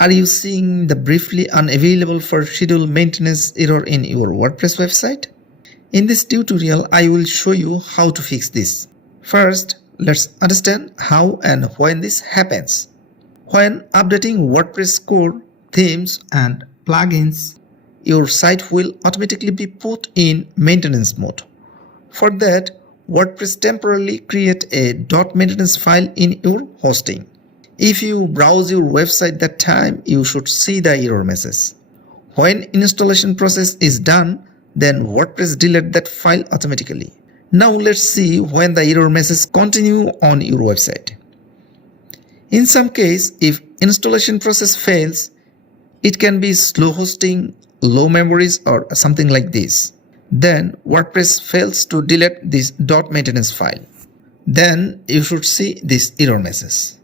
Are you seeing the briefly unavailable for schedule maintenance error in your WordPress website? In this tutorial, I will show you how to fix this. First, let's understand how and when this happens. When updating WordPress core, themes and plugins, your site will automatically be put in maintenance mode. For that, WordPress temporarily create a .maintenance file in your hosting. If you browse your website that time, you should see the error message. When installation process is done, then WordPress delete that file automatically. Now let's see when the error message continue on your website. In some case, if installation process fails, it can be slow hosting, low memories or something like this. Then WordPress fails to delete this .maintenance file. Then you should see this error message.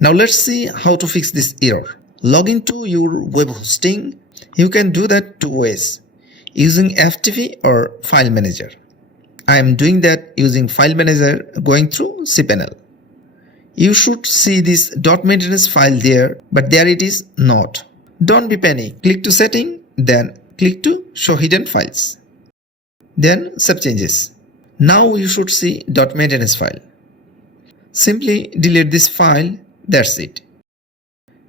Now let's see how to fix this error. Log into your web hosting. You can do that two ways, using FTP or File Manager. I am doing that using File Manager going through cPanel. You should see this .maintenance file there, but there it is not. Don't be panicked. Click to Setting, then click to Show Hidden Files. Then Save Changes. Now you should see .maintenance file. Simply delete this file. That's it.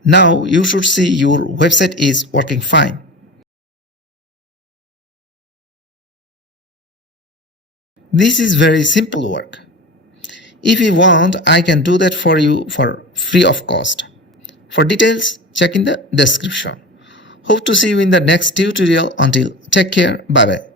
Now you should see your website is working fine. This is very simple work. If you want, I can do that for you for free of cost. For details, check in the description. Hope to see you in the next tutorial. Until take care. Bye bye.